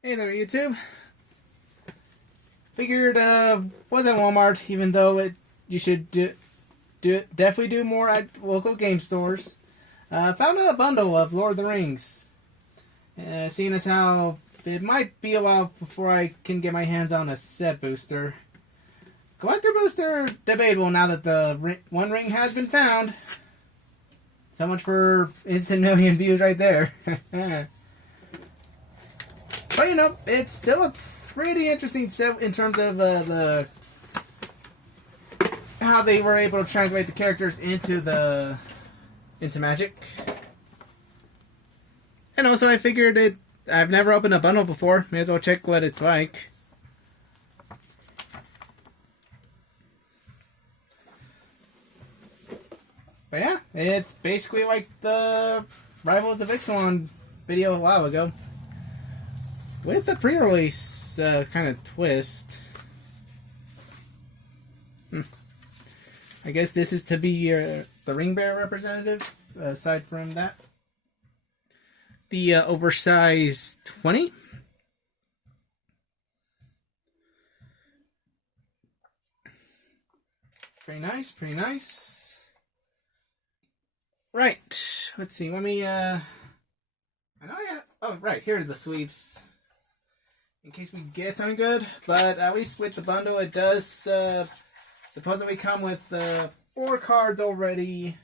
Hey there, YouTube. Figured was at Walmart, even though you should definitely do more at local game stores. Found a bundle of Lord of the Rings. Seeing as how it might be a while before I can get my hands on a set booster. Collector booster, debatable now that the One Ring has been found. So much for instant million views right there. But you know, it's still a pretty interesting step in terms of how they were able to translate the characters into Magic. And also, I figured I've never opened a bundle before. May as well check what it's like. But yeah, it's basically like the Rivals of Ixalan video a while ago, with a pre-release kind of twist. I guess this is to be the Ring Bearer representative, aside from that. The oversized 20. Pretty nice, pretty nice. Right, let's see, let me, I know I got, oh, right, here are the sleeves. In case we get something good, but at least with the bundle, it does supposedly come with 4 cards already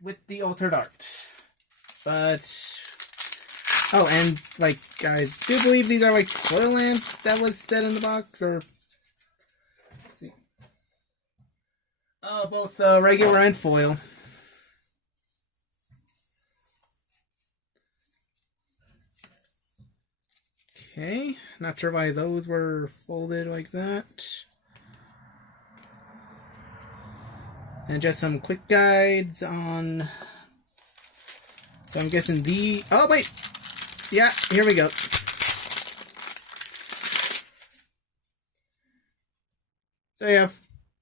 with the altered art. But, oh, and, like, I do believe these are, like, foil lands that was set in the box, or, let's see. Oh, both regular and foil. Okay, not sure why those were folded like that. And just some quick guides on... So I'm guessing the... Oh, wait! Yeah, here we go. So you have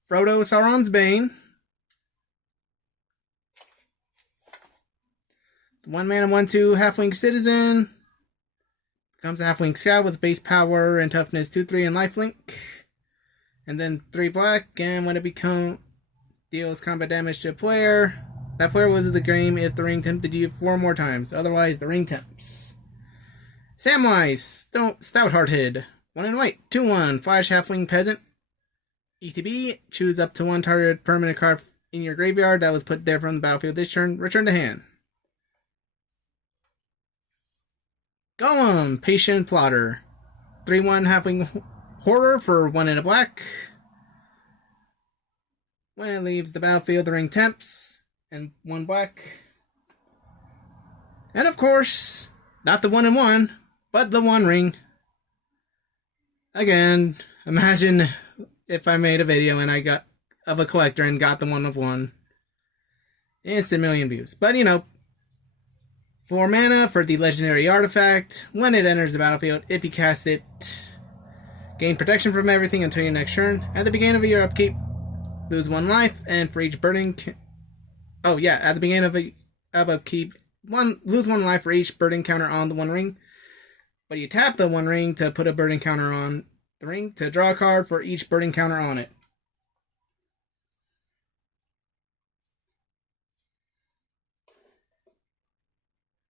Frodo, Sauron's Bane. The 1-mana 1/2 halfling citizen. Becomes a halfling scout with base power and toughness 2/3 and lifelink. And then 3 black, and when it deals combat damage to a player, that player loses the game if the ring tempted you 4 more times. Otherwise, the ring tempts. Samwise, Stouthearted. 1 in white, 2/1, Flash halfling peasant. ETB, choose up to 1 target permanent card in your graveyard that was put there from the battlefield this turn. Return to hand. Golem, Patient Plotter. 3/1 halfling horror for 1 in a black. When it leaves the battlefield, the ring tempts. And 1 black. And of course, not the 1 in 1, but the 1 ring. Again, imagine if I made a video and I got of a collector and got the 1 of 1. Instant million views. But you know, 4 mana for the legendary artifact. When it enters the battlefield, if you cast it, gain protection from everything until your next turn. At the beginning of your upkeep, lose 1 life, and for each burning... Oh yeah, at the beginning of upkeep, lose 1 life for each burden counter on the 1 ring. But you tap the 1 ring to put a burden counter on the ring to draw a card for each burden counter on it.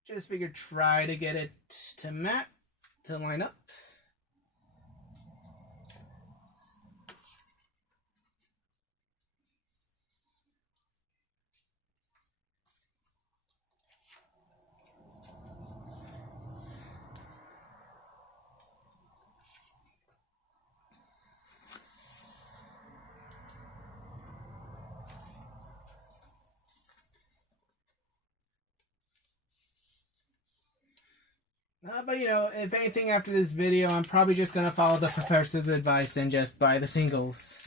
Just figured try to get it to line up. But you know, if anything after this video, I'm probably just going to follow the professor's advice and just buy the singles.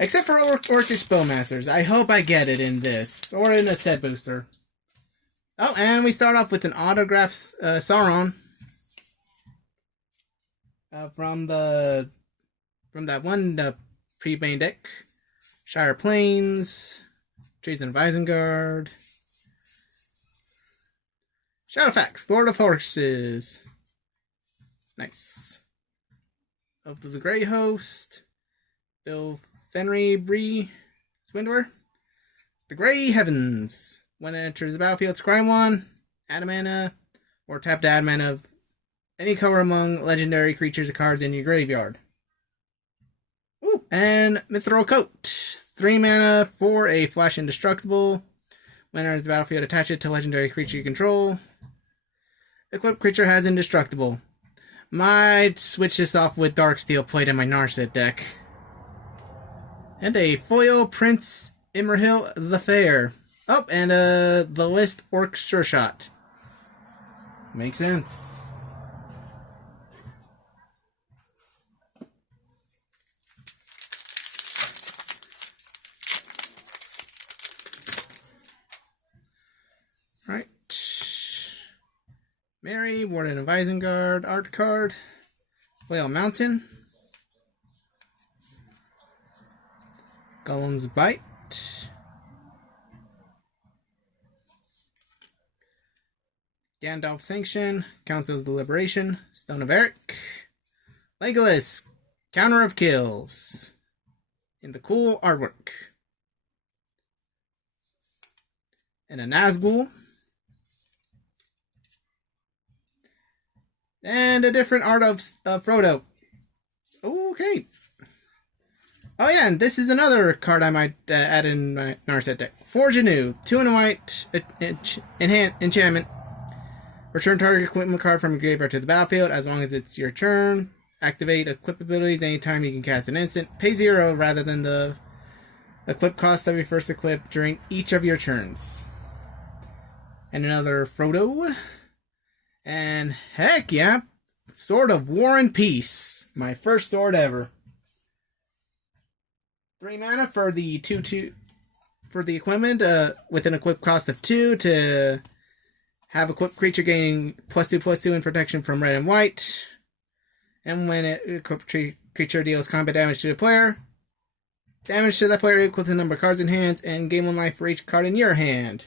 Except for Orcish Spellmasters. I hope I get it in this, or in a set booster. Oh, and we start off with an autographed Sauron. From that one pre-main deck. Shire Plains. Jason of Isengard. Shadowfax, Lord of Horses. Nice. Of the Grey Host. Bill Fenry Bree Swindler. The Grey Heavens. When it enters the battlefield, scry 1, add a mana, or tap to add mana of any color among legendary creatures or cards in your graveyard. Ooh, and Mithril Coat. 3 mana for a flash indestructible. When it enters the battlefield, attach it to legendary creature you control. Equipped creature has indestructible. Might switch this off with Darksteel played in my Narset deck. And a foil Prince Imrahil the Fair. Oh, and the list Orc Sure Shot. Makes sense. Right. Mary, Warden of Isengard, art card. Flail Mountain. Golem's Bite. Gandalf Sanction, Council's Deliberation, Stone of Eric, Legolas, Counter of Kills, in the cool artwork, and a Nazgul, and a different art of Frodo. Okay. Oh yeah, and this is another card I might add in my Narset deck. Forge Anew, 2 and a white, enchantment. Return target equipment card from your graveyard to the battlefield as long as it's your turn. Activate equip abilities anytime you can cast an instant. Pay 0 rather than the equip cost of your first equip during each of your turns. And another Frodo. And heck yeah, Sword of War and Peace. My first sword ever. 3 mana for the 2/2 for the equipment with an equip cost of 2 to have equipped creature gaining +2/+2 in protection from red and white. And when equipped creature deals combat damage to the player, damage to that player equals the number of cards in hand, and gain 1 life for each card in your hand.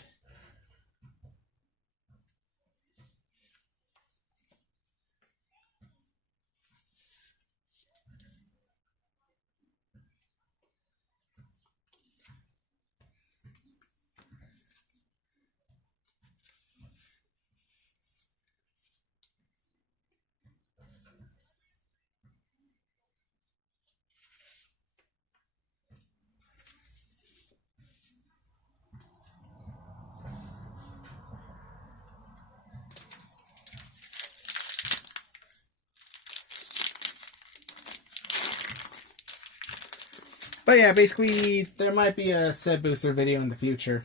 But yeah, basically, there might be a set booster video in the future.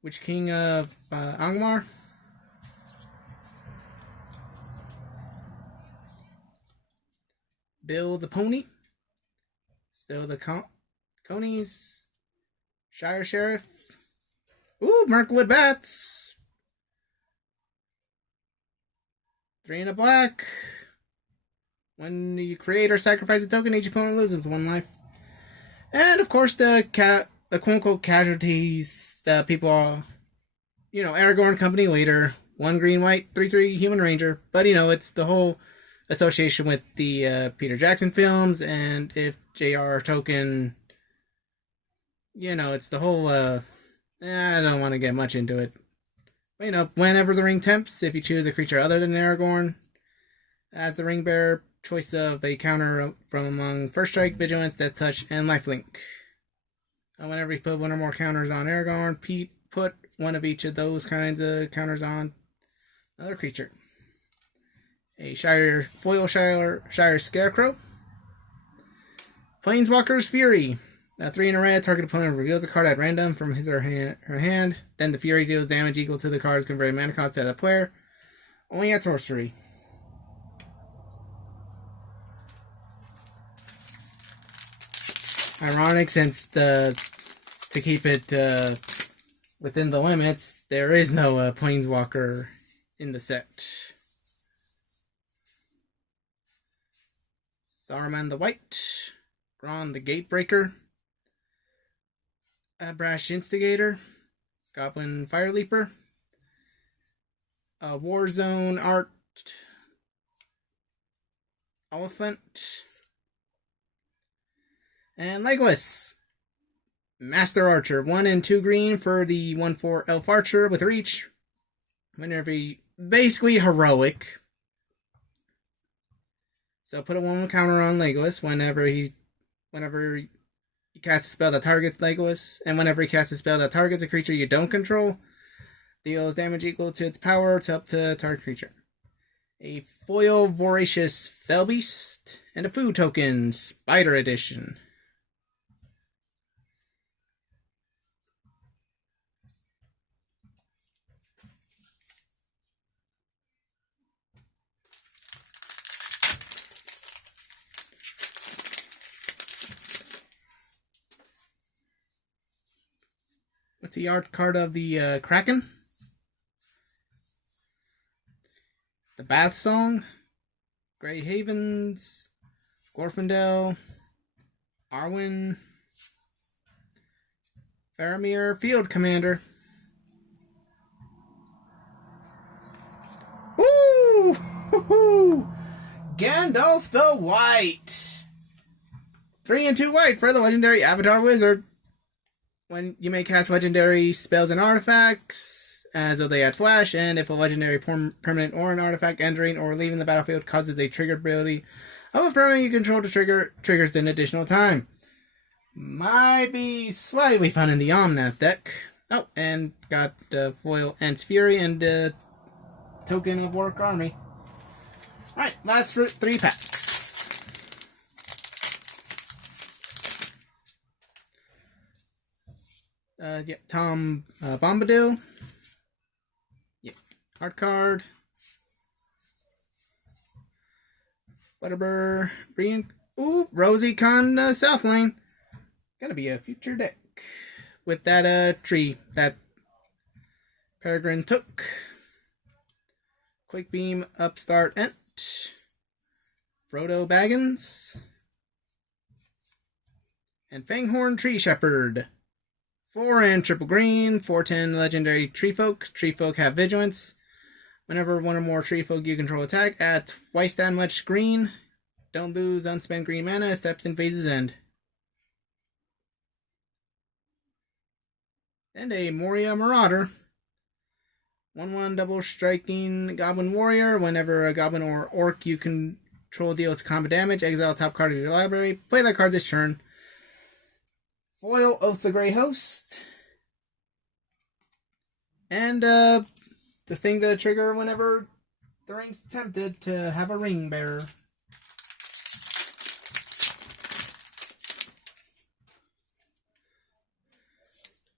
Which King of Angmar? Bill the Pony? Still the Conies? Shire Sheriff? Ooh, Mirkwood Bats! 3 and a black. When you create or sacrifice a token, each opponent loses 1 life. And of course, the quote-unquote casualties, people are, Aragorn Company Leader, 1 green, white, 3/3 human ranger. But, it's the whole association with the Peter Jackson films, and if J.R. Tolkien, it's the whole, I don't want to get much into it. But, whenever the ring tempts, if you choose a creature other than Aragorn as the ring bearer, choice of a counter from among First Strike, Vigilance, Death Touch, and Lifelink. And whenever you put 1 or more counters on Aragorn, put 1 of each of those kinds of counters on another creature. A Foil Shire Scarecrow. Planeswalker's Fury. 3 in a red, target opponent reveals a card at random from his or her hand. Then the Fury deals damage equal to the card's converted mana cost to the player. Only at sorcery. Ironic, since to keep it within the limits, there is no Planeswalker in the set. Saruman the White, Gron the Gatebreaker, Brash Instigator, Goblin Fire Leaper, Warzone Art Elephant, and Legolas Master Archer. 1 and 2 green for the 1/4 Elf Archer with reach. Whenever he, basically heroic. So put a 1 counter on Legolas whenever he casts a spell that targets Legolas, and whenever he casts a spell that targets a creature you don't control, deals damage equal to its power to up to target creature. A foil Voracious Fellbeast, and a food token, Spider Edition. What's the art card of the Kraken? The Bath Song, Grey Havens, Glorfindel, Arwen, Faramir Field Commander. Woo! Gandalf the White. 3 and 2 white for the legendary Avatar Wizard. When you may cast legendary spells and artifacts, as though they had flash, and if a legendary permanent or an artifact entering or leaving the battlefield causes a triggered ability of a permanent you control to triggers an additional time. Might be slightly fun in the Omnath deck. Oh, and got foil Ents Fury and token of Orc Army. Alright, last 3 packs. Tom Bombadil. Art card. Butterbur. Brian. Ooh, Rosie Con South Lane. Gonna be a future deck. With that tree that Peregrine took. Quick Beam Upstart Ent. Frodo Baggins. And Fanghorn Tree Shepherd. 4 and triple green. 4/10 legendary Tree Folk. Tree Folk have Vigilance. Whenever one or more Tree Folk you control attack at twice that much green, don't lose unspent green mana, steps in phase's end. And a Moria Marauder. 1/1 double striking Goblin Warrior. Whenever a Goblin or Orc you control deals combat damage, exile top card of your library. Play that card this turn. Foil Oath the Grey Host. And the thing to trigger whenever the ring's tempted to have a ring bearer.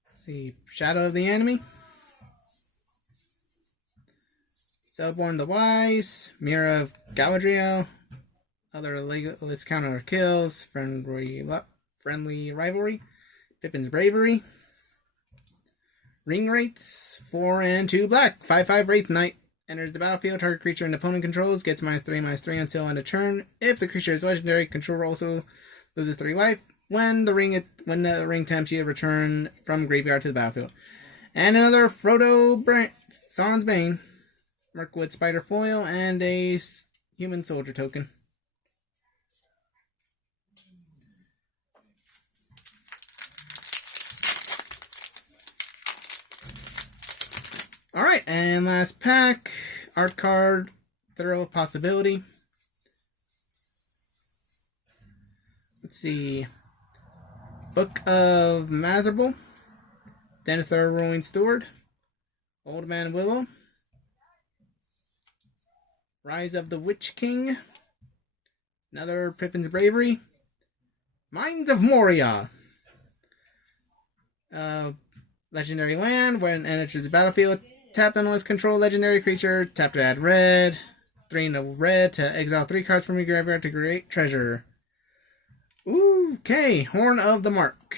Let's see, Shadow of the Enemy. Celeborn the Wise. Mirror of Galadriel. Other Legolas counter kills. Friendly Rivalry. Pippin's Bravery. Ring Wraiths, 4 and 2 black. 5/5 Wraith Knight. Enters the battlefield. Target creature an opponent controls gets -3/-3 until end of turn. If the creature is legendary, controller also loses 3 life. When the ring tempts you, return from graveyard to the battlefield. And another Frodo Sauron's Bane. Mirkwood Spider Foil and a Human Soldier token. Alright, and last pack, art card, Thrill of Possibility. Let's see. Book of Mazarbul, Denethor Ruined Steward, Old Man Willow, Rise of the Witch King, another Pippin's Bravery, Mines of Moria. Legendary land, when it enters the battlefield, tap the unless control legendary creature, tap to add red, 3 and a red to exile 3 cards from your graveyard to create treasure. Ooh, okay, Horn of the Mark.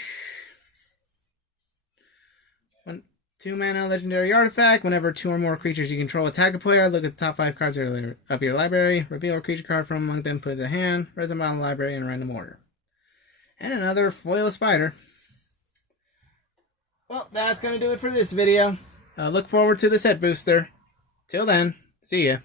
2 mana legendary artifact. Whenever 2 or more creatures you control attack a player, look at the top 5 cards of your library, reveal a creature card from among them, put it in the hand, read them out of the library in random order. And another Foil Spider. well, that's going to do it for this video. Look forward to the set booster. Till then, see ya.